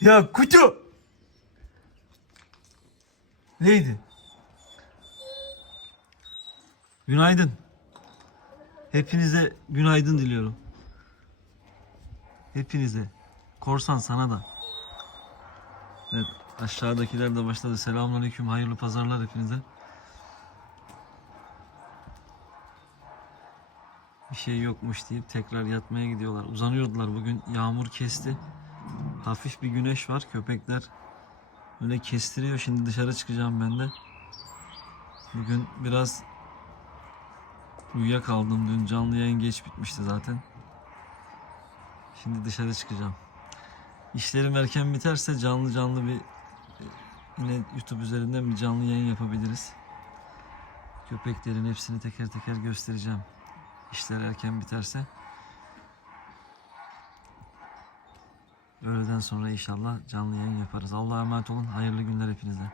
Ya kutu. Neydi? Günaydın. Hepinize günaydın diliyorum. Hepinize. Korsan sana da. Evet aşağıdakiler de başladı. Selamünaleyküm. Hayırlı pazarlar hepinize. Bir şey yokmuş deyip tekrar yatmaya gidiyorlar. Uzanıyordular. Bugün yağmur kesti. Hafif bir güneş var. Köpekler öyle kestiriyor. Şimdi dışarı çıkacağım ben de. Bugün biraz uyuyakaldım. Dün canlı yayın geç bitmişti zaten. Şimdi dışarı çıkacağım. İşlerim erken biterse canlı canlı bir yine YouTube üzerinden bir canlı yayın yapabiliriz. Köpeklerin hepsini teker teker göstereceğim. İşler erken biterse. Öğleden sonra inşallah canlı yayın yaparız. Allah'a emanet olun. Hayırlı günler hepinize.